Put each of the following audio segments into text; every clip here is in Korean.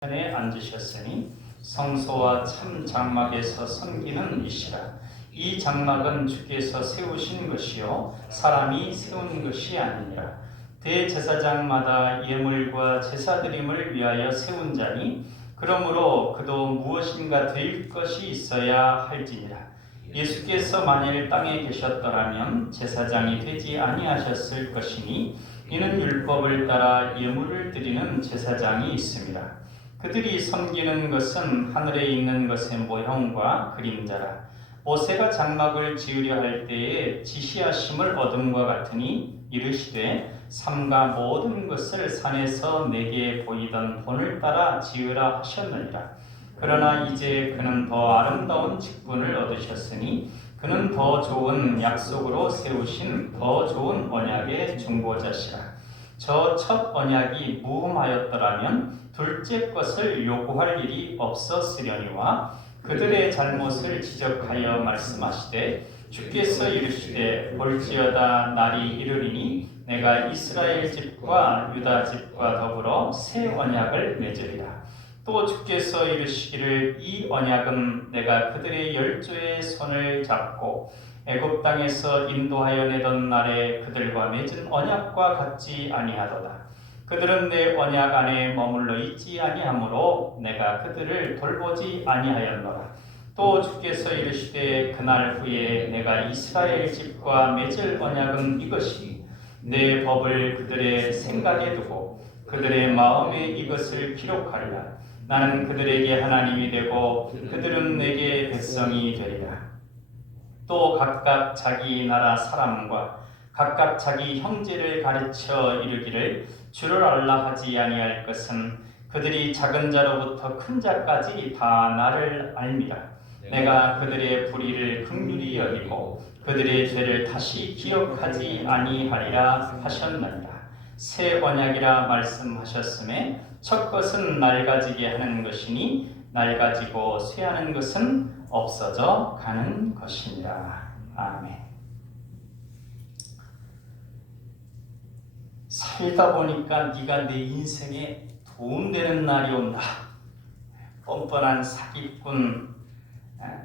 편에 앉으셨으니 성소와 참 장막에서 섬기는 이시라. 이 장막은 주께서 세우신 것이요 사람이 세운 것이 아니니라. 대제사장마다 예물과 제사드림을 위하여 세운 자니 그러므로 그도 무엇인가 될 것이 있어야 할지니라. 예수께서 만일 땅에 계셨더라면 제사장이 되지 아니하셨을 것이니 이는 율법을 따라 예물을 드리는 제사장이 있습니다. 그들이 섬기는 것은 하늘에 있는 것의 모형과 그림자라. 모세가 장막을 지으려 할 때에 지시하심을 얻음과 같으니 이르시되 삼가 모든 것을 산에서 내게 보이던 본을 따라 지으라 하셨느니라. 그러나 이제 그는 더 아름다운 직분을 얻으셨으니 그는 더 좋은 약속으로 세우신 더 좋은 언약의 중보자시라. 저 첫 언약이 무흠하였더라면 둘째 것을 요구할 일이 없었으려니와 그들의 잘못을 지적하여 말씀하시되 주께서 이르시되 볼지어다 날이 이르리니 내가 이스라엘 집과 유다 집과 더불어 새 언약을 맺으리라. 또 주께서 이르시기를 이 언약은 내가 그들의 열조의 손을 잡고 애굽 땅에서 인도하여 내던 날에 그들과 맺은 언약과 같지 아니하도다. 그들은 내 언약 안에 머물러 있지 아니하므로 내가 그들을 돌보지 아니하였노라. 또 주께서 이르시되 그날 후에 내가 이스라엘 집과 맺을 언약은 이것이 내 법을 그들의 생각에 두고 그들의 마음에 이것을 기록하리라. 나는 그들에게 하나님이 되고 그들은 내게 백성이 되리라. 또 각각 자기 나라 사람과 각각 자기 형제를 가르쳐 이르기를 주를 알라 하지 아니할 것은 그들이 작은 자로부터 큰 자까지 다 나를 알미라. 내가 그들의 불의를 긍휼히 여기고 그들의 죄를 다시 기억하지 아니하리라 하셨느니라. 새 언약이라 말씀하셨음에 첫 것은 낡아지게 하는 것이니 낡아지고 쇠하는 것은 없어져 가는 것이니라. 아멘. 살다 보니까 네가 내 인생에 도움되는 날이 온다. 뻔뻔한 사기꾼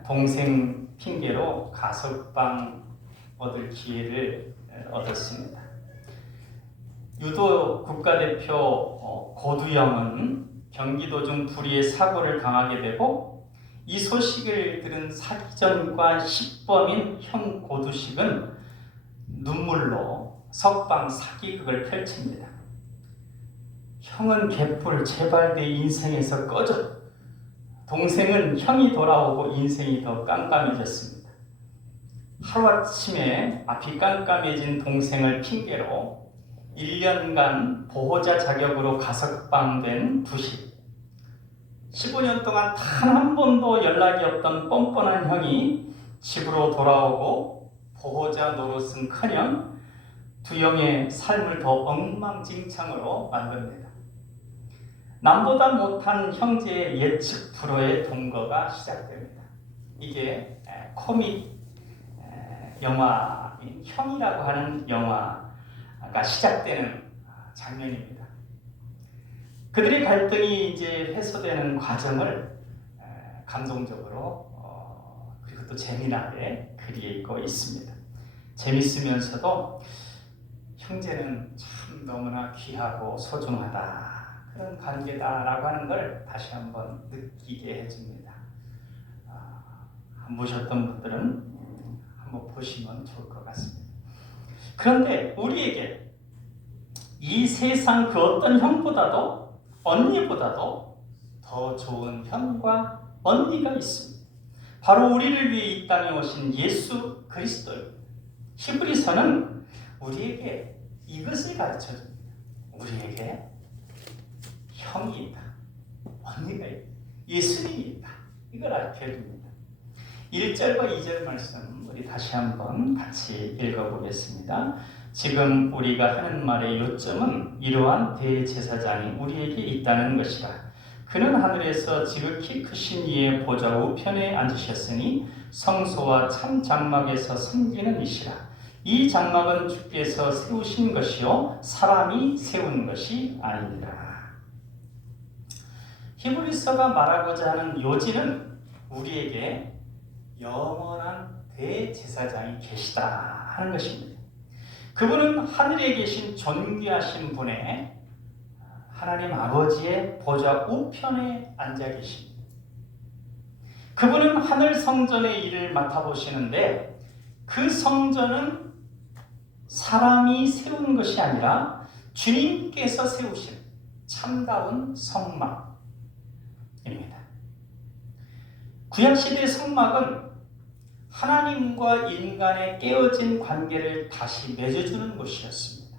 동생 핑계로 가석방 얻을 기회를 얻었습니다. 유도 국가대표 고두영은 경기도 중 불의의 사고를 당하게 되고 이 소식을 들은 사기전과 시범인 형 고두식은 눈물로 석방 사기극을 펼칩니다. 형은 개뿔 제발 내 인생에서 꺼져. 동생은 형이 돌아오고 인생이 더 깜깜해졌습니다. 하루아침에 앞이 깜깜해진 동생을 핑계로 1년간 보호자 자격으로 가석방된 두식. 15년 동안 단 한 번도 연락이 없던 뻔뻔한 형이 집으로 돌아오고 보호자 노릇은커녕 두영의 삶을 더 엉망진창으로 만듭니다. 남보다 못한 형제의 예측 불허의 동거가 시작됩니다. 이게 코믹 영화인 형이라고 하는 영화가 시작되는 장면입니다. 그들의 갈등이 이제 해소되는 과정을 감동적으로 그리고 또 재미나게 그리고 있습니다. 재밌으면서도 형제는 참 너무나 귀하고 소중하다. 그런 관계다라고 하는 걸 다시 한번 느끼게 해줍니다. 안 보셨던 분들은 한번 보시면 좋을 것 같습니다. 그런데 우리에게 이 세상 그 어떤 형보다도 언니보다도 더 좋은 형과 언니가 있습니다. 바로 우리를 위해 이 땅에 오신 예수 그리스도입니다. 히브리서는 우리에게 이것을 가르쳐줍니다. 우리에게 형이 있다. 언니가 있다. 예수님이 있다. 이걸 알려줍니다. 1절과 2절 말씀 우리 다시 한번 같이 읽어보겠습니다. 지금 우리가 하는 말의 요점은 이러한 대제사장이 우리에게 있다는 것이라. 그는 하늘에서 지극히 크신 이의 보좌 우편에 앉으셨으니 성소와 참 장막에서 섬기는 이시라. 이 장막은 주께서 세우신 것이요 사람이 세운 것이 아니니라. 히브리서가 말하고자 하는 요지는 우리에게 영원한 대제사장이 계시다 하는 것입니다. 그분은 하늘에 계신 존귀하신 분의 하나님 아버지의 보좌 우편에 앉아 계십니다. 그분은 하늘 성전의 일을 맡아보시는데 그 성전은 사람이 세운 것이 아니라 주님께서 세우신 참다운 성막입니다. 구약시대 성막은 하나님과 인간의 깨어진 관계를 다시 맺어주는 곳이었습니다.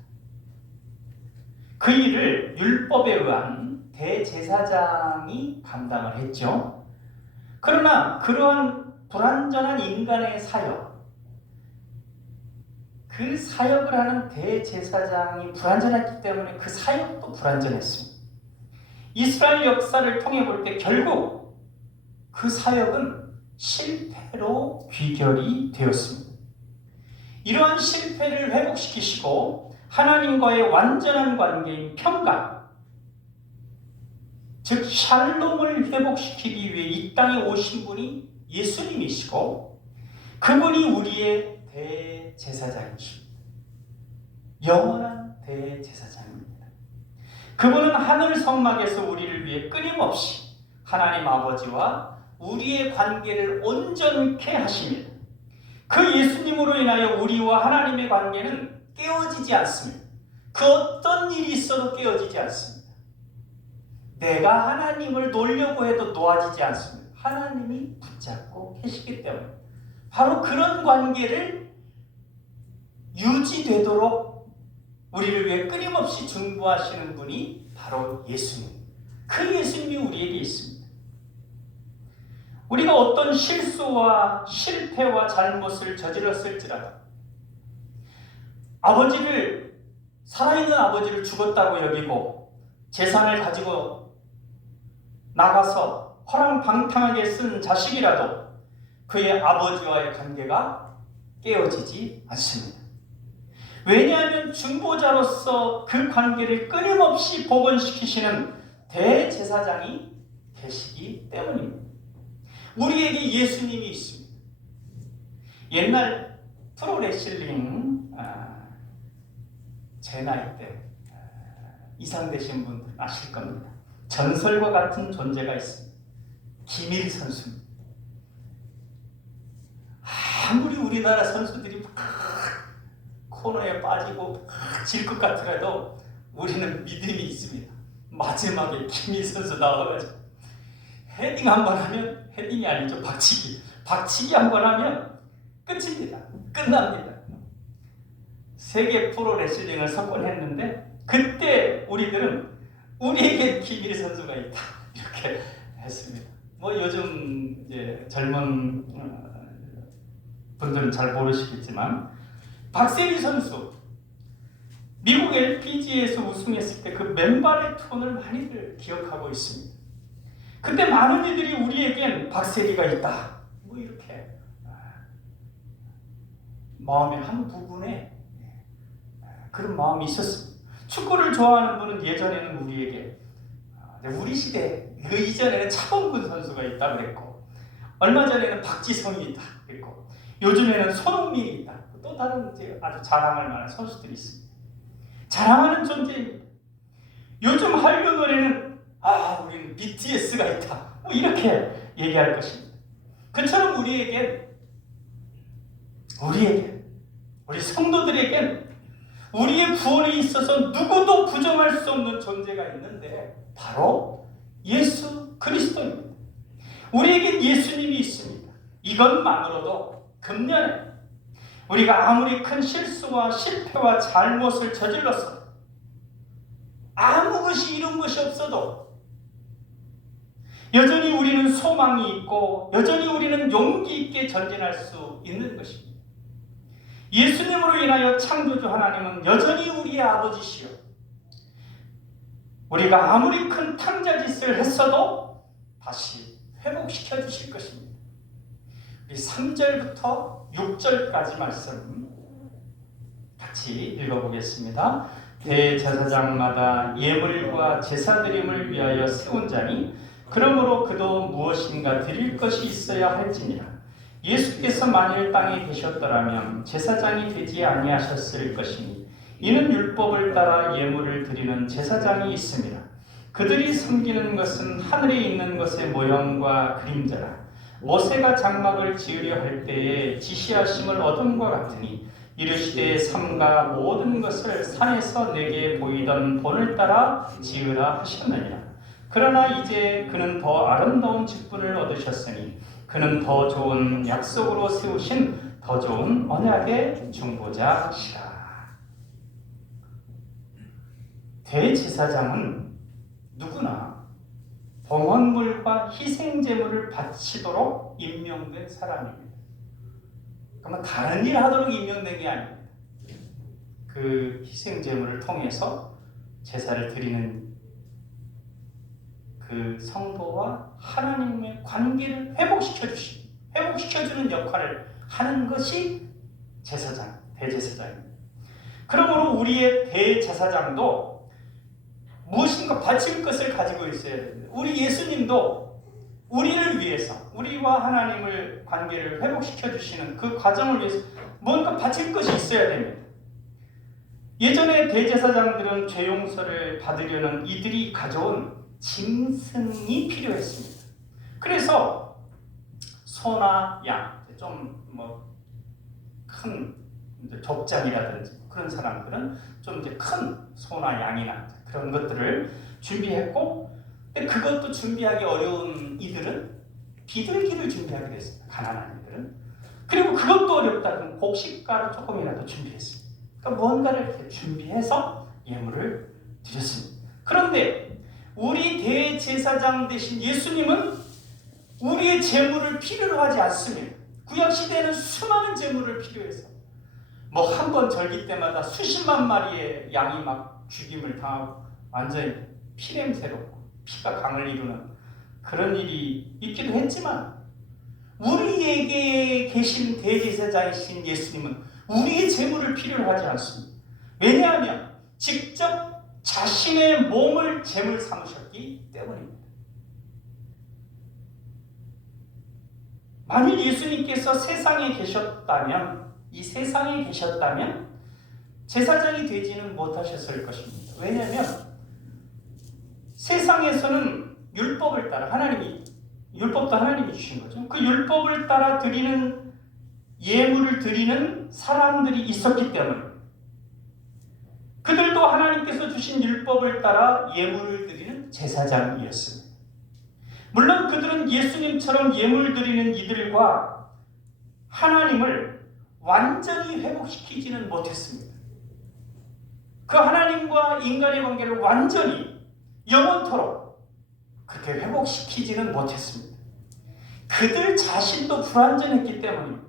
그 일을 율법에 의한 대제사장이 감당을 했죠. 그러나 그러한 불완전한 인간의 사역, 그 사역을 하는 대제사장이 불완전했기 때문에 그 사역도 불완전했습니다. 이스라엘 역사를 통해 볼 때 결국 그 사역은 실패로 귀결이 되었습니다. 이러한 실패를 회복시키시고 하나님과의 완전한 관계인 평강, 즉 샬롬을 회복시키기 위해 이 땅에 오신 분이 예수님이시고 그분이 우리의 대제사장이십니다. 영원한 대제사장입니다. 그분은 하늘 성막에서 우리를 위해 끊임없이 하나님 아버지와 우리의 관계를 온전케 하십니다. 그 예수님으로 인하여 우리와 하나님의 관계는 깨어지지 않습니다. 그 어떤 일이 있어도 깨어지지 않습니다. 내가 하나님을 놓으려고 해도 놓아지지 않습니다. 하나님이 붙잡고 계시기 때문에 바로 그런 관계를 유지되도록 우리를 위해 끊임없이 중보하시는 분이 바로 예수님. 그 예수님이 우리에게 있습니다. 우리가 어떤 실수와 실패와 잘못을 저질렀을지라도 살아있는 아버지를 죽었다고 여기고 재산을 가지고 나가서 허랑방탕하게 쓴 자식이라도 그의 아버지와의 관계가 깨어지지 않습니다. 왜냐하면 중보자로서 그 관계를 끊임없이 복원시키시는 대제사장이 계시기 때문입니다. 우리에게 예수님이 있습니다. 옛날 프로레슬링 제 나이 때 이상되신 분들 아실 겁니다. 전설과 같은 존재가 있습니다. 김일 선수입니다. 아무리 우리나라 선수들이 막 코너에 빠지고 질 것 같더라도 우리는 믿음이 있습니다. 마지막에 김일 선수 나와가지고 헤딩 한번 하면, 헤딩이 아니죠, 박치기 한번 하면 끝입니다. 끝납니다. 세계 프로 레슬링을 석권했는데 그때 우리에게 김일 선수가 있다 이렇게 했습니다. 뭐 요즘 이제 젊은 분들은 잘 모르시겠지만 박세리 선수 미국 LPGA에서 우승했을 때 그 맨발의 톤을 많이들 기억하고 있습니다. 근데 많은 이들이 우리에겐 박세리가 있다 뭐 이렇게 마음의 한 부분에 그런 마음이 있었습니다. 축구를 좋아하는 분은 예전에는 우리에게 우리 시대 그 이전에는 차범근 선수가 있다 그랬고 얼마 전에는 박지성이 있다 그랬고 요즘에는 손흥민이 있다. 또 다른 아주 자랑할 만한 선수들이 있습니다. 자랑하는 존재입니다. 요즘 한류 노래는 우리는 BTS가 있다 뭐 이렇게 얘기할 것입니다. 그처럼 우리에게 우리 성도들에겐 우리의 구원에 있어서 누구도 부정할 수 없는 존재가 있는데 바로 예수 그리스도입니다. 우리에겐 예수님이 있습니다. 이것만으로도 금년에 우리가 아무리 큰 실수와 실패와 잘못을 저질러서 아무 것이 이룬 것이 없어도 여전히 우리는 소망이 있고 여전히 우리는 용기 있게 전진할 수 있는 것입니다. 예수님으로 인하여 창조주 하나님은 여전히 우리의 아버지시요 우리가 아무리 큰 탕자짓을 했어도 다시 회복시켜 주실 것입니다. 우리 3절부터 6절까지 말씀 같이 읽어보겠습니다. 대제사장마다 예물과 제사드림을 위하여 세운 자니 그러므로 그도 무엇인가 드릴 것이 있어야 할지니라. 예수께서 만일 땅에 계셨더라면 제사장이 되지 아니하셨을 것이니 이는 율법을 따라 예물을 드리는 제사장이 있습니다. 그들이 섬기는 것은 하늘에 있는 것의 모형과 그림자라. 모세가 장막을 지으려 할 때에 지시하심을 얻음과 같으니 이르시되 삼가 모든 것을 산에서 내게 보이던 본을 따라 지으라 하셨느니라. 그러나 이제 그는 더 아름다운 직분을 얻으셨으니 그는 더 좋은 약속으로 세우신 더 좋은 언약의 중보자시라. 대제사장은 누구나 봉헌물과 희생제물을 바치도록 임명된 사람입니다. 그러면 다른 일 하도록 임명된 게 아닙니다. 그 희생제물을 통해서 제사를 드리는 그 성도와 하나님의 관계를 회복시켜주는 역할을 하는 것이 제사장, 대제사장입니다. 그러므로 우리의 대제사장도 무엇인가 바칠 것을 가지고 있어야 됩니다. 우리 예수님도 우리를 위해서, 우리와 하나님을 관계를 회복시켜 주시는 그 과정을 위해서 뭔가 바칠 것이 있어야 됩니다. 예전에 대제사장들은 죄 용서를 받으려는 이들이 가져온 짐승이 필요했습니다. 그래서 소나 양, 좀 큰 족장이라든지 그런 사람들은 좀 이제 큰 소나 양이나 그런 것들을 준비했고, 근데 그것도 준비하기 어려운 이들은 비둘기를 준비하게 됐습니다. 가난한 이들은. 그리고 그것도 어렵다 그러면 곡식가를 조금이라도 준비했습니다. 그러니까 뭔가를 이렇게 준비해서 예물을 드렸습니다. 그런데 우리 대제사장 되신 예수님은 우리의 제물을 필요로 하지 않습니다. 구약시대에는 수많은 제물을 필요해서 한 번 절기 때마다 수십만 마리의 양이 막 죽임을 당하고 완전히 피냄새로 피가 강을 이루는 그런 일이 있기도 했지만, 우리에게 계신 대제사장이신 예수님은 우리의 제물을 필요로 하지 않습니다. 왜냐하면 직접 자신의 몸을 제물 삼으셨기 때문입니다. 만일 예수님께서 이 세상에 계셨다면 제사장이 되지는 못하셨을 것입니다. 왜냐하면 세상에서는 율법을 따라 율법도 하나님이 주신 거죠. 그 율법을 따라 드리는 예물을 드리는 사람들이 있었기 때문에 그들도 하나님께서 주신 율법을 따라 예물을 드리는 제사장이었습니다. 물론 그들은 예수님처럼 예물 드리는 이들과 하나님을 완전히 회복시키지는 못했습니다. 그 하나님과 인간의 관계를 완전히 영원토록 그렇게 회복시키지는 못했습니다. 그들 자신도 불완전했기 때문입니다.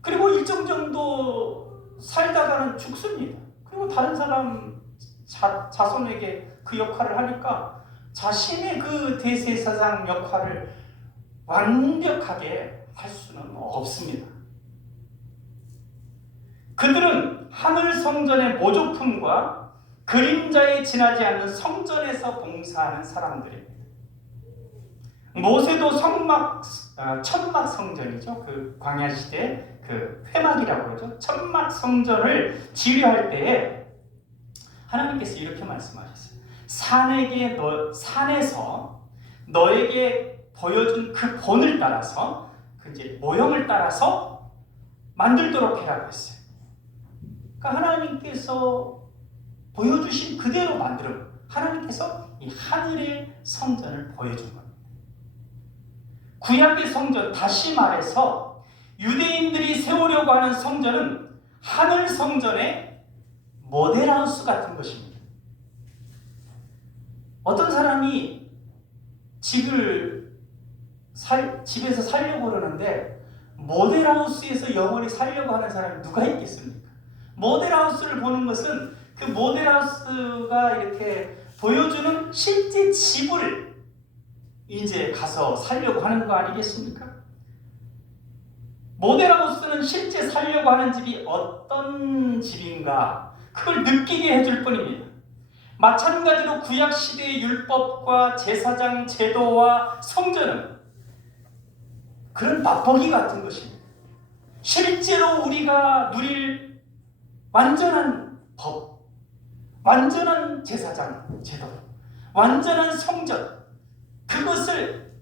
그리고 일정 정도 살다가는 죽습니다. 그리고 다른 사람 자손에게 그 역할을 하니까 자신의 그 대제사장 역할을 완벽하게 할 수는 없습니다. 그들은 하늘 성전의 모조품과 그림자에 지나지 않는 성전에서 봉사하는 사람들입니다. 모세도 천막 성전이죠. 그 광야 시대 그 회막이라고 그러죠. 천막 성전을 지휘할 때에 하나님께서 이렇게 말씀하셨어요. 산에서 너에게 보여준 그 본을 따라서 그 이제 모형을 따라서 만들도록 해라고 했어요. 그러니까 하나님께서 보여주신 그대로 만들어 하나님께서 이 하늘의 성전을 보여준 겁니다. 구약의 성전, 다시 말해서 유대인들이 세우려고 하는 성전은 하늘 성전의 모델하우스 같은 것입니다. 어떤 사람이 집에서 살려고 그러는데 모델하우스에서 영원히 살려고 하는 사람이 누가 있겠습니까? 모델하우스를 보는 것은 그 모델하우스가 이렇게 보여주는 실제 집을 이제 가서 살려고 하는 거 아니겠습니까? 모델하우스는 실제 살려고 하는 집이 어떤 집인가 그걸 느끼게 해줄 뿐입니다. 마찬가지로 구약 시대의 율법과 제사장 제도와 성전은 그런 맛보기 같은 것입니다. 실제로 우리가 누릴 완전한 법, 완전한 제사장 제도, 완전한 성전, 그것을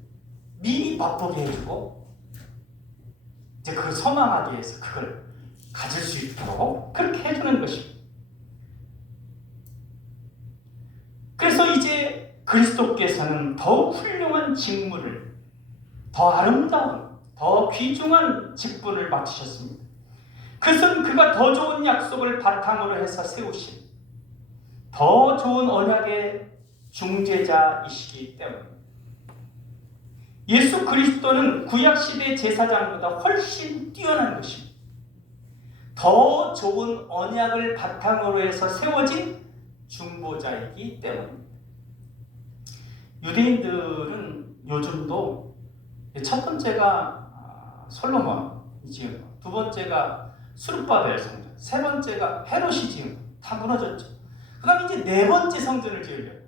미리 맛보게 해주고 이제 그걸 소망하기 위해서 그걸 가질 수 있도록 그렇게 해주는 것입니다. 그래서 이제 그리스도께서는 더욱 훌륭한 직무를, 더 아름다운, 더 귀중한 직분을 맡으셨습니다. 그것은 그가 더 좋은 약속을 바탕으로 해서 세우신 더 좋은 언약의 중재자이시기 때문입니다. 예수 그리스도는 구약시대 제사장보다 훨씬 뛰어난 것입니다. 더 좋은 언약을 바탕으로 해서 세워진 중보자이기 때문입니다. 유대인들은 요즘도 첫 번째가 솔로몬이 지은 것, 두 번째가 수르바벨 성전, 세 번째가 헤롯이 지은 것, 다 무너졌죠. 그 다음에 이제 네 번째 성전을 지으려고.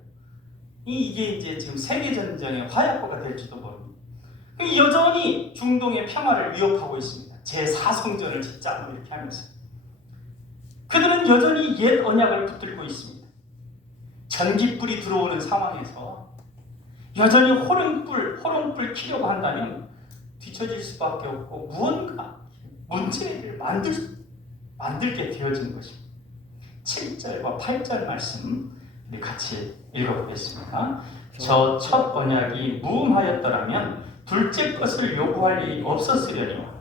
이게 이제 지금 세계전쟁의 화약고가 될지도 모릅니다. 여전히 중동의 평화를 위협하고 있습니다. 제4성전을 짓자 이렇게 하면서. 그들은 여전히 옛 언약을 붙들고 있습니다. 전깃불이 들어오는 상황에서 여전히 호롱불 키려고 한다면 뒤처질 수밖에 없고 무언가 문제를 만들게 되어진 것입니다. 7절과 8절 말씀 우리 같이 읽어보겠습니다. 저 첫 언약이 무음하였더라면 둘째 것을 요구할 일이 없었으려니와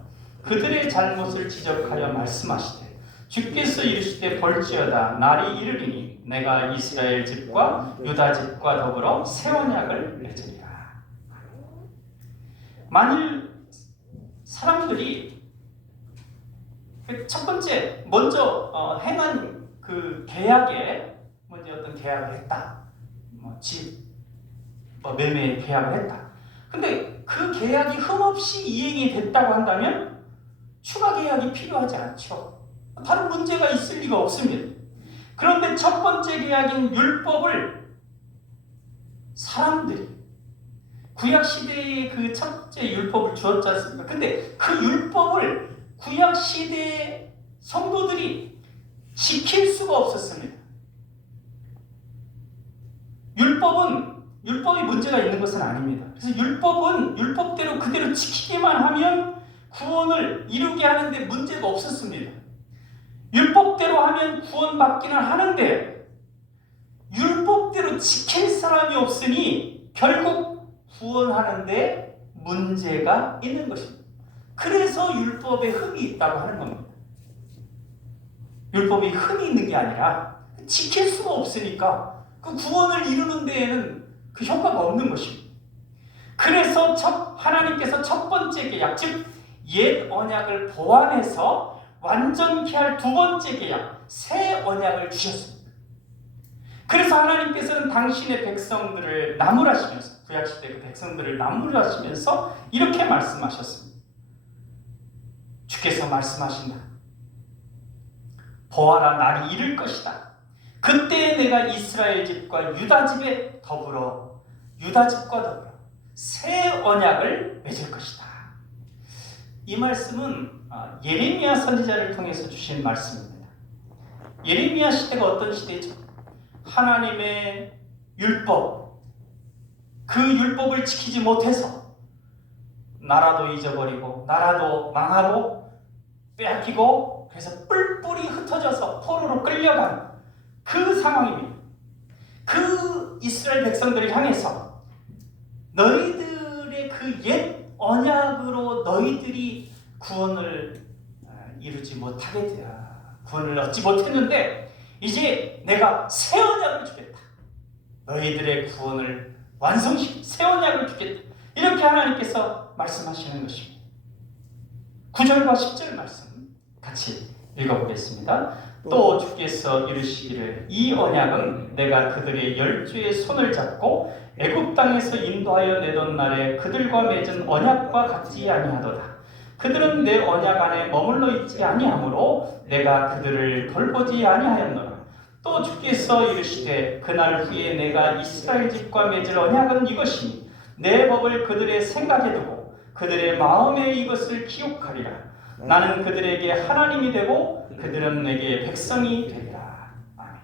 그들의 잘못을 지적하여 말씀하시되 주께서 이르시되 볼지어다 날이 이르리니 내가 이스라엘 집과 유다 집과 더불어 새 언약을 맺으리라. 만일 사람들이 첫 번째 먼저 행한 그 계약에 먼저 어떤 계약을 했다, 집 매매 계약을 했다. 근데 그 계약이 흠없이 이행이 됐다고 한다면 추가 계약이 필요하지 않죠. 다른 문제가 있을 리가 없습니다. 그런데 첫 번째 계약인 율법을 사람들이 구약시대의 그 첫째 율법을 주었지 않습니까? 근데 그 율법을 구약시대의 성도들이 지킬 수가 없었습니다. 율법이 문제가 있는 것은 아닙니다. 그래서 율법은 율법대로 그대로 지키기만 하면 구원을 이루게 하는데 문제가 없었습니다. 율법대로 하면 구원받기는 하는데 율법대로 지킬 사람이 없으니 결국 구원하는데 문제가 있는 것입니다. 그래서 율법에 흠이 있다고 하는 겁니다. 율법이 흠이 있는 게 아니라 지킬 수가 없으니까 그 구원을 이루는 데에는 그 효과가 없는 것입니다. 그래서 하나님께서 첫 번째 계약, 즉 옛 언약을 보완해서 완전케 할 두 번째 계약, 새 언약을 주셨습니다. 그래서 하나님께서는 당신의 백성들을 나무라시면서, 구약시대 그 백성들을 나무라시면서 이렇게 말씀하셨습니다. 주께서 말씀하신다. 보아라, 날이 이를 것이다. 그때 내가 이스라엘 집과 유다 집에 더불어 새 언약을 맺을 것이다. 이 말씀은 예레미야 선지자를 통해서 주신 말씀입니다. 예레미야 시대가 어떤 시대죠? 하나님의 율법, 그 율법을 지키지 못해서 나라도 잊어버리고 나라도 망하고 빼앗기고 그래서 뿔뿔이 흩어져서 포로로 끌려간 그 상황입니다. 그 이스라엘 백성들을 향해서 너희들의 그 옛 언약으로 너희들이 구원을 이루지 못하게 되라. 구원을 얻지 못했는데 이제 내가 새 언약을 주겠다. 너희들의 구원을 완성시킬 새 언약을 주겠다. 이렇게 하나님께서 말씀하시는 것입니다. 9절과 10절 말씀 같이 읽어보겠습니다. 또 주께서 이르시기를 이 언약은 내가 그들의 열주의 손을 잡고 애굽 땅에서 인도하여 내던 날에 그들과 맺은 언약과 같지 아니하도다. 그들은 내 언약 안에 머물러 있지 아니하므로 내가 그들을 돌보지 아니하였노라. 또 주께서 이르시되 그날 후에 내가 이스라엘 집과 맺을 언약은 이것이니 내 법을 그들의 생각에 두고 그들의 마음에 이것을 기억하리라. 나는 그들에게 하나님이 되고 그들은 내게 백성이 되리라. 아멘.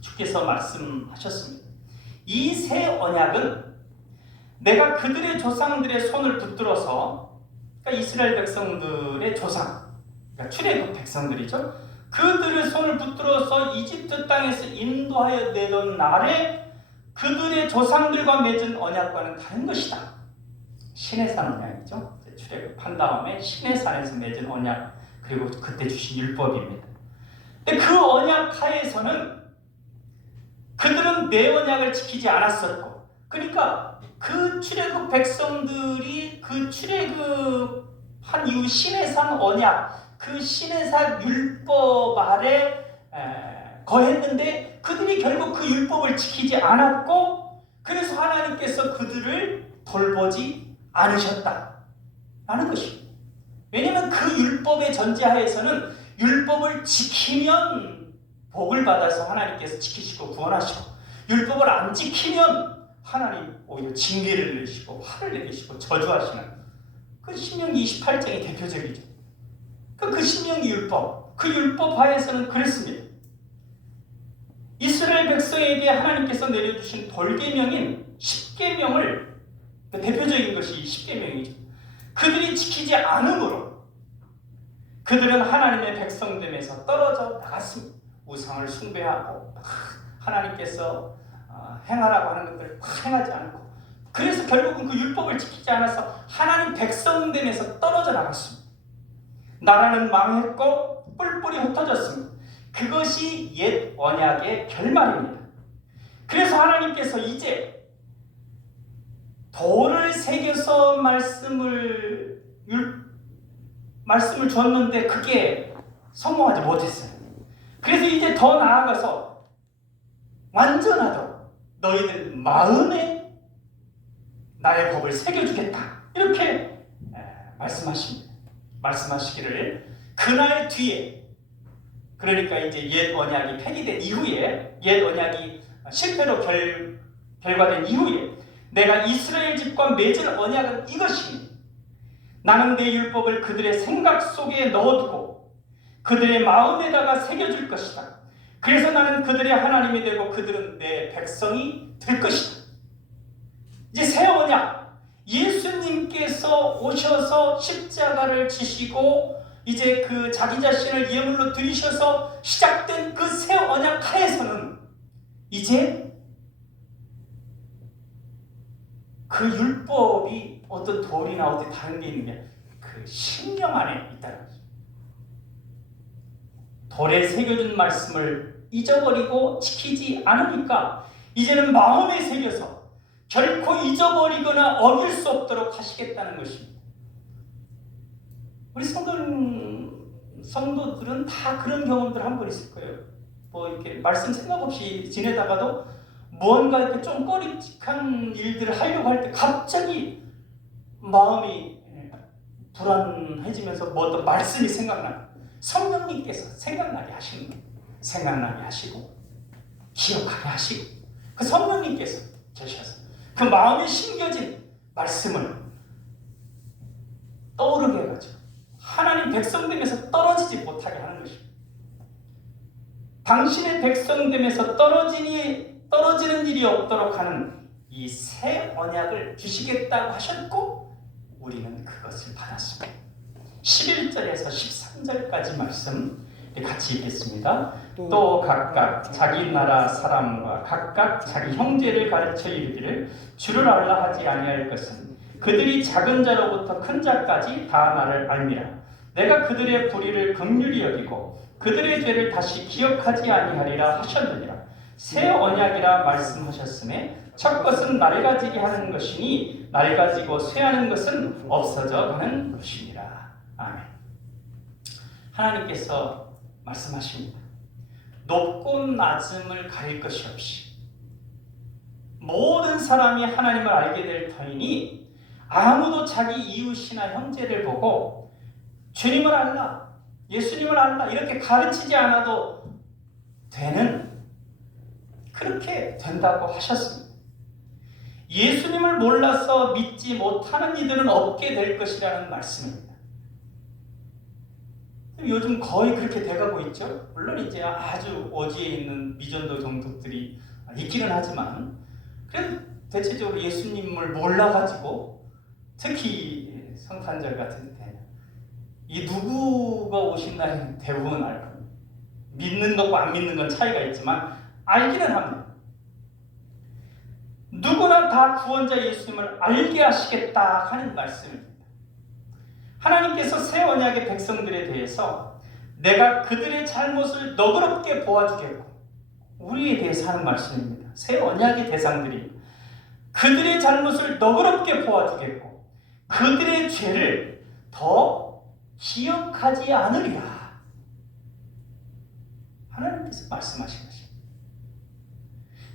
주께서 말씀하셨습니다. 이 새 언약은 내가 그들의 조상들의 손을 붙들어서, 그러니까 이스라엘 백성들의 조상, 그러니까 출애굽 백성들이죠. 그들의 손을 붙들어서 이집트 땅에서 인도하여 내던 날에 그들의 조상들과 맺은 언약과는 다른 것이다. 시내산 언약이죠. 출애굽한 다음에 시내산에서 맺은 언약, 그리고 그때 주신 율법입니다. 근데 그 언약 하에서는 그들은 내 언약을 지키지 않았었고, 그러니까 그 출애굽 백성들이 그 출애굽한 이후 시내산 언약, 그 시내산 율법 아래 거했는데 그들이 결국 그 율법을 지키지 않았고, 그래서 하나님께서 그들을 돌보지 않으셨다라는 것입니다. 왜냐하면 그 율법의 전제하에서는 율법을 지키면 복을 받아서 하나님께서 지키시고 구원하시고, 율법을 안 지키면 하나님 오히려 징계를 내리시고 화를 내리시고 저주하시는 그 신명기 28장이 대표적이죠. 그 신명기 율법, 그 율법 하에서는 그랬습니다. 이스라엘 백성에게 하나님께서 내려주신 돌계명인 10계명을, 대표적인 것이 10계명이죠. 그들이 지키지 않으므로 그들은 하나님의 백성됨에서 떨어져 나갔습니다. 우상을 숭배하고 하나님께서 행하라고 하는 것들을 행하지 않고, 그래서 결국은 그 율법을 지키지 않아서 하나님 백성됨에서 떨어져 나갔습니다. 나라는 망했고 뿔뿔이 흩어졌습니다. 그것이 옛 언약의 결말입니다. 그래서 하나님께서 이제 돌을 새겨서 말씀을 줬는데 그게 성공하지 못했어요. 그래서 이제 더 나아가서 완전하도록 너희들 마음에 나의 법을 새겨주겠다, 이렇게 말씀하십니다. 말씀하시기를 그날 뒤에, 그러니까 이제 옛 언약이 폐기된 이후에, 옛 언약이 실패로 결과된 이후에 내가 이스라엘 집과 맺을 언약은 이것이니 나는 내 율법을 그들의 생각 속에 넣어두고 그들의 마음에다가 새겨줄 것이다. 그래서 나는 그들의 하나님이 되고 그들은 내 백성이 될 것이다. 이제 새 언약, 예수님께서 오셔서 십자가를 지시고 이제 그 자기 자신을 예물로 드리셔서 시작된 그 새 언약 하에서는 이제 그 율법이 어떤 돌이나 어디 다른 게 있는 게 그 심령 안에 있다는 거죠. 돌에 새겨준 말씀을 잊어버리고 지키지 않으니까 이제는 마음에 새겨서 결코 잊어버리거나 어길 수 없도록 하시겠다는 것입니다. 우리 성도들은 다 그런 경험들 한 번 있을 거예요. 뭐 이렇게 말씀 생각 없이 지내다가도 뭔가 이렇게 좀 꺼림칙한 일들을 하려고 할 때 갑자기 마음이 불안해지면서 뭐 어떤 말씀이 생각나는, 성령님께서 생각나게 하시는 거예요. 생각나게 하시고 기억하게 하시고, 그 성령님께서 계셔서 그 마음에 심겨진 말씀을 떠오르게 해가지고 하나님 백성됨에서 떨어지지 못하게 하는 것입니다. 당신의 백성됨에서 떨어지는 일이 없도록 하는 이 새 언약을 주시겠다고 하셨고, 우리는 그것을 받았습니다. 11절에서 13절까지 말씀 같이 읽겠습니다. 또 각각 자기 나라 사람과 각각 자기 형제를 가르쳐 이르기를 주를 알라 하지 아니할 것은 그들이 작은 자로부터 큰 자까지 다 나를 알미라. 내가 그들의 불의를 긍휼히 여기고 그들의 죄를 다시 기억하지 아니하리라 하셨느니라. 새 언약이라 말씀하셨음에 첫 것은 낡아지게 하는 것이니 낡아지고 쇠하는 것은 없어져 가는 것이니라. 아멘. 하나님께서 말씀하십니다. 높고 낮음을 가릴 것이 없이 모든 사람이 하나님을 알게 될 터이니 아무도 자기 이웃이나 형제를 보고 주님을 알라, 예수님을 알라 이렇게 가르치지 않아도 되는, 그렇게 된다고 하셨습니다. 예수님을 몰라서 믿지 못하는 이들은 없게 될 것이라는 말씀입니다. 요즘 거의 그렇게 돼가고 있죠. 물론 이제 아주 오지에 있는 미전도 종족들이 있기는 하지만, 그래도 대체적으로 예수님을 몰라가지고, 특히 성탄절 같은 때 이 누구가 오신다는 대부분 알 겁니다. 믿는 것과 안 믿는 건 차이가 있지만 알기는 합니다. 누구나 다 구원자 예수님을 알게 하시겠다 하는 말씀입니다. 하나님께서 새 언약의 백성들에 대해서 내가 그들의 잘못을 너그럽게 보아주겠고, 우리에 대해서 하는 말씀입니다. 새 언약의 대상들이 그들의 잘못을 너그럽게 보아주겠고 그들의 죄를 더 기억하지 않으리라. 하나님께서 말씀하신 것입니다.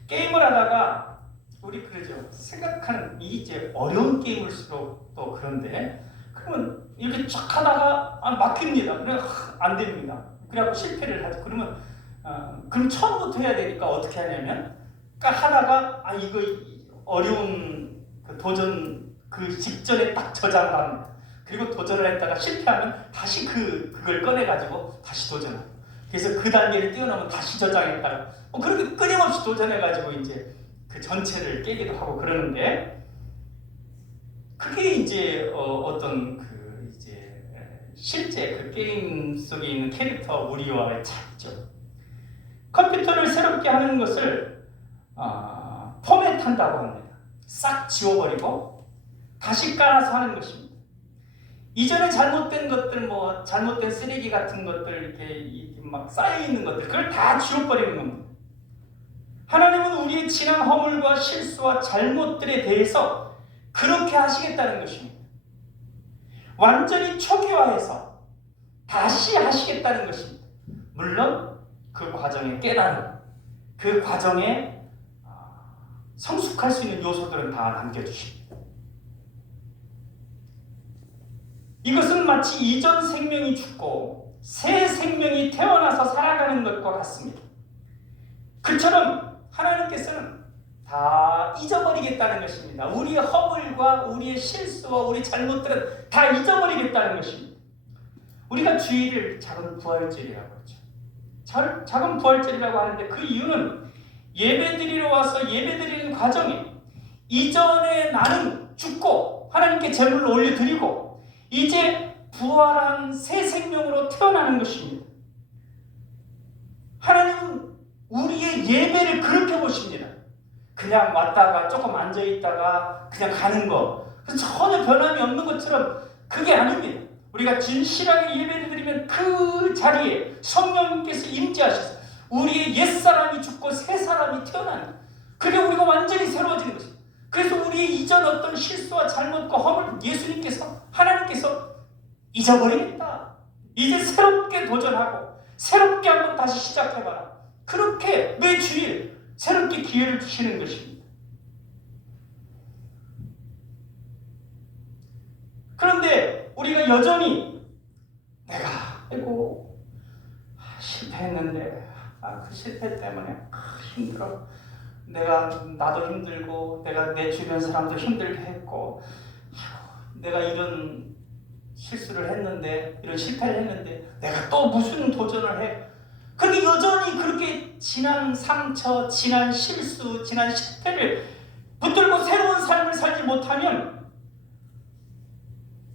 게임을 하다가 우리 그러죠. 생각하는 이제 어려운 게임일수록 또 그런데, 그러면 이렇게 쫙 하다가 막힙니다. 그래 안 됩니다. 그래갖고 실패를 하죠. 그러면 그럼 처음부터 해야 되니까 어떻게 하냐면, 하다가 이거 어려운 그 도전 그 직전에 딱 저장을 합니다. 그리고 도전을 했다가 실패하면 다시 그걸 꺼내가지고 다시 도전합니다. 그래서 그 단계를 뛰어넘으면 다시 저장했다가 그렇게 끊임없이 도전해가지고 이제 그 전체를 깨기도 하고 그러는데, 그게 이제 어떤 그 이제 실제 그 게임 속에 있는 캐릭터 우리와의 차이죠. 컴퓨터를 새롭게 하는 것을 포맷한다고 합니다. 싹 지워버리고 다시 깔아서 하는 것입니다. 이전에 잘못된 것들, 잘못된 쓰레기 같은 것들, 이렇게 막 쌓여있는 것들, 그걸 다 지워버리는 겁니다. 하나님은 우리의 지난 허물과 실수와 잘못들에 대해서 그렇게 하시겠다는 것입니다. 완전히 초기화해서 다시 하시겠다는 것입니다. 물론 그 과정에 깨달음, 그 과정에 성숙할 수 있는 요소들은 다 남겨주십니다. 이것은 마치 이전 생명이 죽고 새 생명이 태어나서 살아가는 것과 같습니다. 그처럼 하나님께서는 다 잊어버리겠다는 것입니다. 우리의 허물과 우리의 실수와 우리 잘못들은 다 잊어버리겠다는 것입니다. 우리가 주일을 작은 부활절이라고 하죠. 작은 부활절이라고 하는데 그 이유는 예배드리러 와서 예배드리는 과정에 이전에 나는 죽고 하나님께 제물을 올려드리고 이제 부활한 새 생명으로 태어나는 것입니다. 하나님은 우리의 예배를 그렇게 보십니다. 그냥 왔다가 조금 앉아있다가 그냥 가는 거, 전혀 변함이 없는 것처럼 그게 아닙니다. 우리가 진실하게 예배를 드리면 그 자리에 성령님께서 임재하셔서 우리의 옛사람이 죽고 새 사람이 태어나는, 그게 우리가 완전히 새로워지는 것입니다. 그래서 우리의 이전 어떤 실수와 잘못과 허물 예수님께서, 하나님께서 잊어버리겠다. 이제 새롭게 도전하고 새롭게 한번 다시 시작해봐라. 그렇게 매 주일 새롭게 기회를 주시는 것입니다. 그런데 우리가 여전히 내가 실패했는데 그 실패 때문에 힘들어. 나도 힘들고 내가 내 주변 사람도 힘들게 했고 내가 이런 실수를 했는데, 이런 실패를 했는데 내가 또 무슨 도전을 해. 그렇게 여전히 그렇게 지난 상처, 지난 실수, 지난 실패를 붙들고 새로운 삶을 살지 못하면,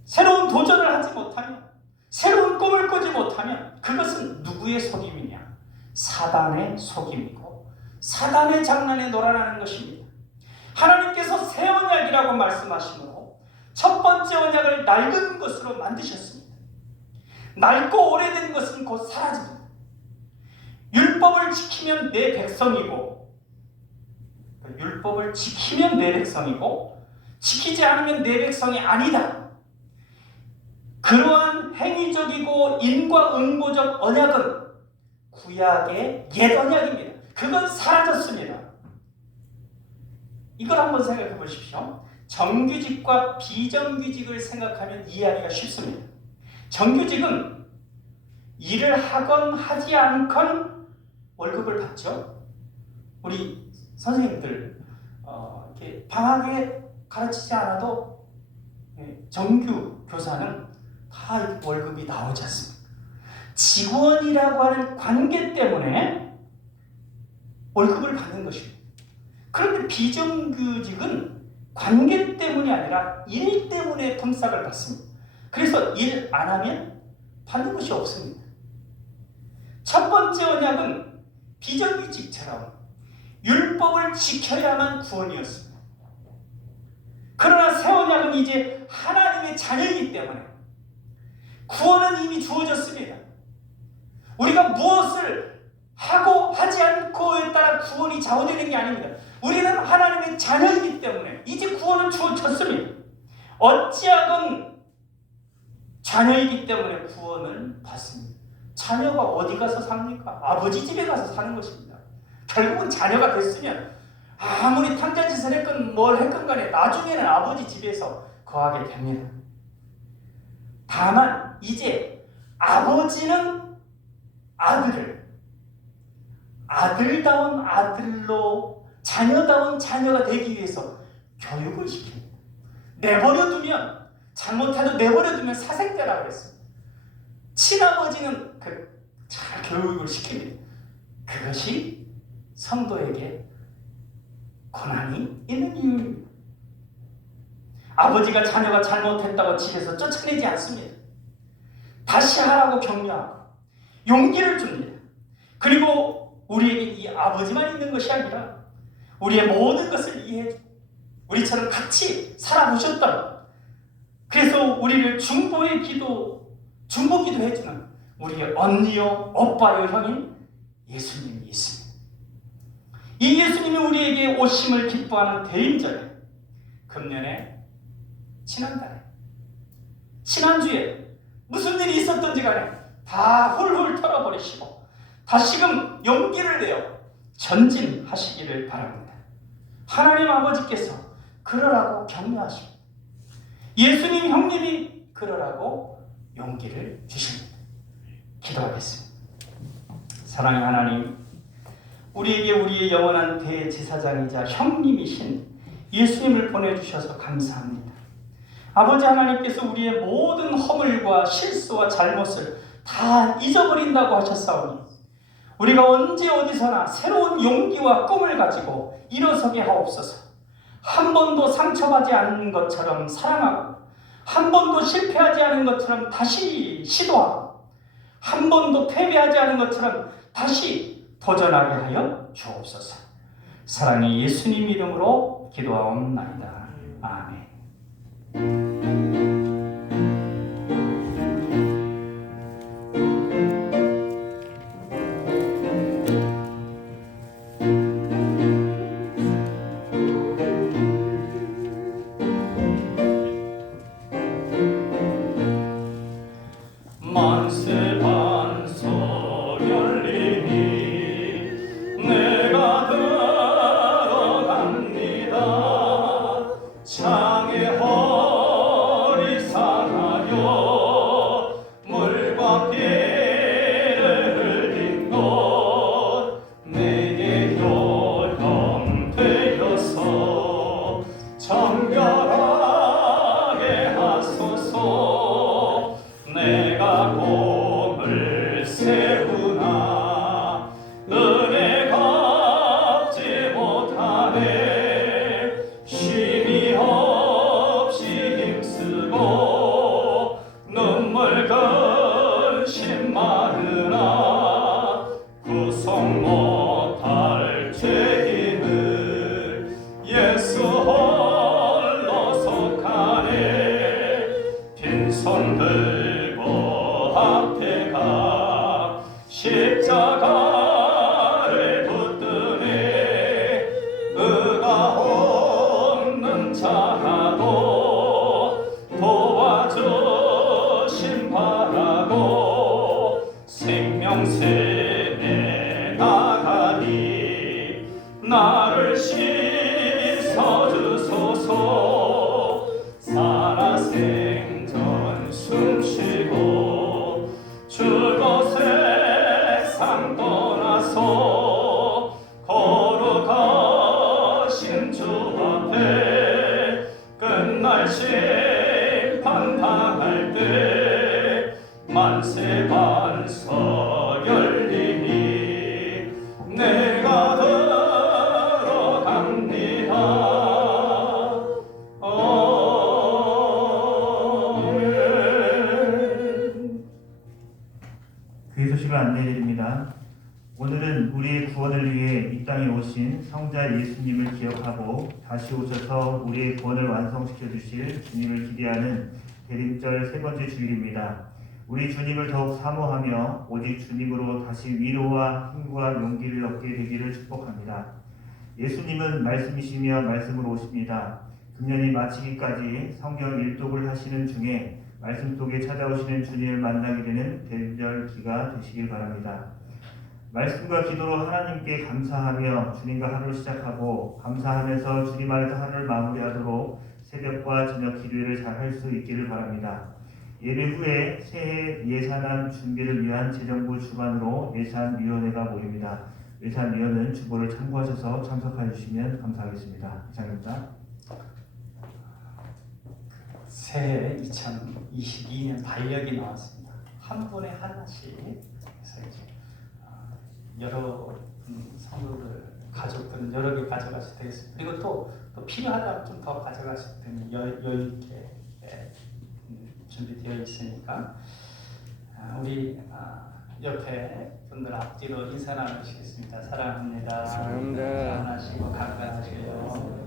새로운 도전을 하지 못하면, 새로운 꿈을 꾸지 못하면 그것은 누구의 속임이냐? 사단의 속임이고 사단의 장난에 놀아나는 것입니다. 하나님께서 새 언약이라고 말씀하시므로 첫 번째 언약을 낡은 것으로 만드셨습니다. 낡고 오래된 것은 곧 사라집니다. 율법을 지키면 내 백성이고, 율법을 지키면 내 백성이고 지키지 않으면 내 백성이 아니다. 그러한 행위적이고 인과응보적 언약은 구약의 옛 언약입니다. 그건 사라졌습니다. 이걸 한번 생각해 보십시오. 정규직과 비정규직을 생각하면 이해하기가 쉽습니다. 정규직은 일을 하건 하지 않건 월급을 받죠. 우리 선생님들 이렇게 방학에 가르치지 않아도 정규 교사는 다 월급이 나오지 않습니까? 직원이라고 하는 관계 때문에 월급을 받는 것입니다. 그런데 비정규직은 관계 때문이 아니라 일 때문에 품삯을 받습니다. 그래서 일 안 하면 받는 것이 없습니다. 첫 번째 언약은 비정규직처럼 율법을 지켜야만 구원이었습니다. 그러나 새 언약은 이제 하나님의 자녀이기 때문에 구원은 이미 주어졌습니다. 우리가 무엇을 하고 하지 않고에 따라 구원이 좌우되는 게 아닙니다. 우리는 하나님의 자녀이기 때문에 이제 구원은 주어졌습니다. 어찌하건 자녀이기 때문에 구원을 받습니다. 자녀가 어디 가서 삽니까? 아버지 집에 가서 사는 것입니다. 결국은 자녀가 됐으면 아무리 탕자짓을 했건 뭘 했건 간에 나중에는 아버지 집에서 거하게 됩니다. 다만 이제 아버지는 아들을 아들다운 아들로 자녀다운 자녀가 되기 위해서 교육을 시킵니다. 내버려두면 잘못해도 내버려두면 사색대라고 그랬습니다. 친아버지는 잘 교육을 시킵니다. 그것이 성도에게 고난이 있는 이유입니다. 아버지가 자녀가 잘못했다고 집에서 쫓아내지 않습니다. 다시 하라고 격려하고 용기를 줍니다. 그리고 우리에게 이 아버지만 있는 것이 아니라 우리의 모든 것을 이해해주고 우리처럼 같이 살아보셨던, 그래서 우리를 중보기도 해주는 우리의 언니요 오빠요 형인 예수님이 있습니다. 이 예수님이 우리에게 오심을 기뻐하는 대인절에, 금년에, 지난달에, 지난주에 무슨 일이 있었던지 간에 다 훌훌 털어버리시고 다시금 용기를 내어 전진하시기를 바랍니다. 하나님 아버지께서 그러라고 격려하십니다. 예수님 형님이 그러라고 용기를 주십니다. 기도하겠습니다. 사랑의 하나님, 우리에게 우리의 영원한 대제사장이자 형님이신 예수님을 보내주셔서 감사합니다. 아버지 하나님께서 우리의 모든 허물과 실수와 잘못을 다 잊어버린다고 하셨사오니 우리가 언제 어디서나 새로운 용기와 꿈을 가지고 일어서게 하옵소서. 한 번도 상처받지 않는 것처럼 사랑하고 한 번도 실패하지 않은 것처럼 다시 시도하고 한 번도 패배하지 않은 것처럼 다시 도전하게 하여 주옵소서. 사랑의 예수님 이름으로 기도하옵나이다. 아멘. 십자가를 붙드네 의가 없는 자라도 도와 만세 반석 열리니 내가 들어갑니다. 아멘. 교회 소식을 안내해드립니다. 오늘은 우리의 구원을 위해 이 땅에 오신 성자 예수님을 기억하고 다시 오셔서 우리의 구원을 완성시켜 주실 주님을 기대하는 대림절 세 번째 주일입니다. 우리 주님을 더욱 사모하며 오직 주님으로 다시 위로와 힘과 용기를 얻게 되기를 축복합니다. 예수님은 말씀이시며 말씀으로 오십니다. 금년이 마치기까지 성경 일독을 하시는 중에 말씀 속에 찾아오시는 주님을 만나게 되는 대림절기가 되시길 바랍니다. 말씀과 기도로 하나님께 감사하며 주님과 하루를 시작하고 감사하면서 주님 안에서 하루를 마무리하도록 새벽과 저녁 기도회를 잘 할 수 있기를 바랍니다. 예배 후에 새해 예산안 준비를 위한 재정부 주관으로 예산위원회가 모입니다. 예산위원은 주보를 참고하셔서 참석해 주시면 감사하겠습니다. 이상입니다. 새해 2022년 달력이 나왔습니다. 한 분에 하나씩 해서 이제 여러 성도들, 가족들은 여러 개 가져가셔도 되겠습니다. 그리고 또 필요하다면 좀 더 가져가셔도 되면 여유 있게 준비되어 있으니까 우리 옆에 분들 앞뒤로 인사 나누시겠습니다. 사랑합니다. 사랑합니다. 하나씩 건강하세요.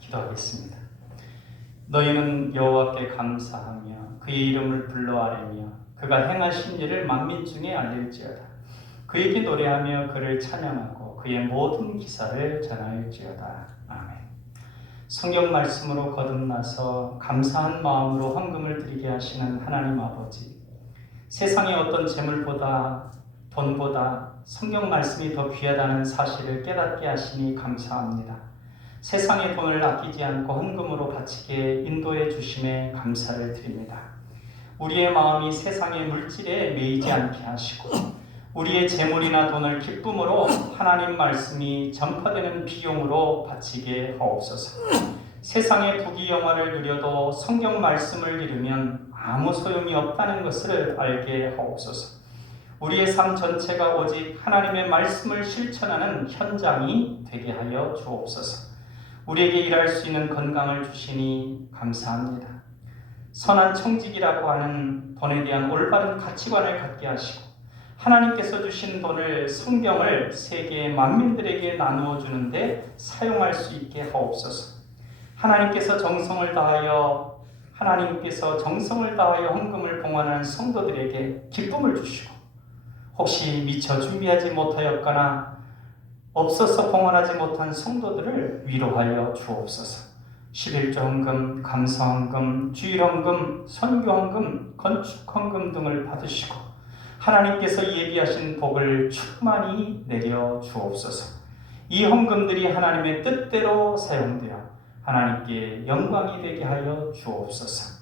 기도하겠습니다. 너희는 여호와께 감사하며 그의 이름을 불러 아뢰며 그가 행하신 일을 만민 중에 알릴지어다. 그에게 노래하며 그를 찬양하고 그의 모든 기사를 전할지어다. 아멘. 성경 말씀으로 거듭나서 감사한 마음으로 헌금을 드리게 하시는 하나님 아버지, 세상의 어떤 재물보다 돈보다 성경 말씀이 더 귀하다는 사실을 깨닫게 하시니 감사합니다. 세상의 돈을 아끼지 않고 헌금으로 바치게 인도해 주심에 감사를 드립니다. 우리의 마음이 세상의 물질에 매이지 않게 하시고 우리의 재물이나 돈을 기쁨으로 하나님 말씀이 전파되는 비용으로 바치게 하옵소서. 세상의 부귀 영화를 누려도 성경 말씀을 잃으면 아무 소용이 없다는 것을 알게 하옵소서. 우리의 삶 전체가 오직 하나님의 말씀을 실천하는 현장이 되게 하여 주옵소서. 우리에게 일할 수 있는 건강을 주시니 감사합니다. 선한 청직이라고 하는 돈에 대한 올바른 가치관을 갖게 하시고 하나님께서 주신 돈을, 성경을 세계의 만민들에게 나누어 주는데 사용할 수 있게 하옵소서. 하나님께서 정성을 다하여 헌금을 봉헌하는 성도들에게 기쁨을 주시고 혹시 미처 준비하지 못하였거나 없어서 봉헌하지 못한 성도들을 위로하여 주옵소서. 11조 헌금, 감사 헌금, 주일 헌금, 선교 헌금, 건축 헌금 등을 받으시고 하나님께서 예비하신 복을 충만히 내려 주옵소서. 이 헌금들이 하나님의 뜻대로 사용되어 하나님께 영광이 되게 하여 주옵소서.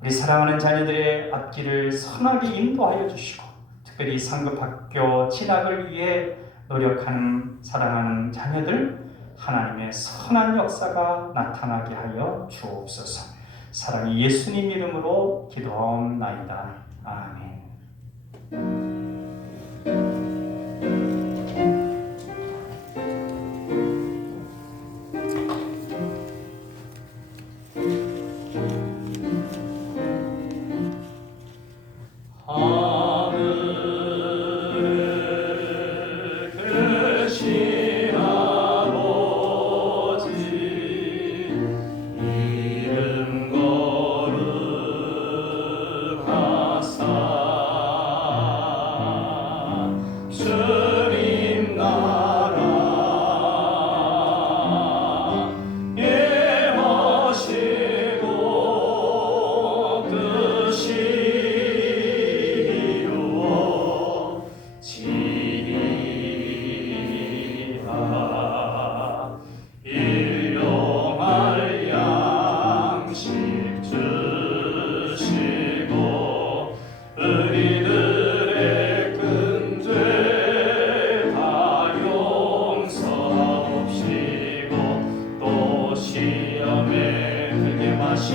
우리 사랑하는 자녀들의 앞길을 선하게 인도하여 주시고 특별히 상급학교 진학을 위해 노력하는 사랑하는 자녀들 하나님의 선한 역사가 나타나게 하여 주옵소서. 사랑의 예수님 이름으로 기도하옵나이다. 아멘.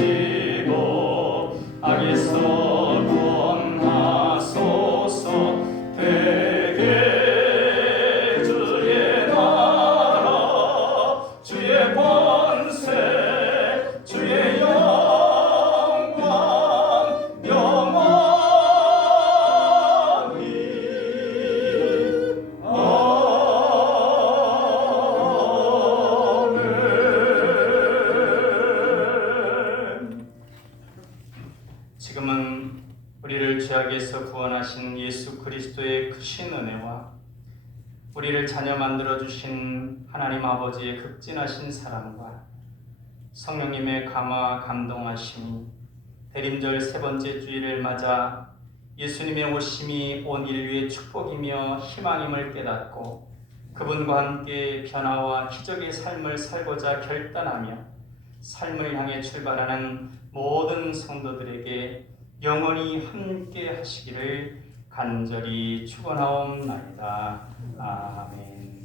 하시고 악에서 구원하소서. 되게 주의 나라 주의 권세 주의 영광 영원히 아멘. 지금은 우리를 죄악에서 구원하신 예수 그리스도의 크신 은혜와 우리를 자녀 만들어 주신 하나님 아버지의 극진하신 사랑과 성령님의 감화 감동하심이 대림절 세 번째 주일을 맞아 예수님의 오심이 온 인류의 축복이며 희망임을 깨닫고 그분과 함께 변화와 기적의 삶을 살고자 결단하며 삶을 향해 출발하는 모든 성도들에게 영원히 함께 하시기를 간절히 축원하옵나이다. 아멘.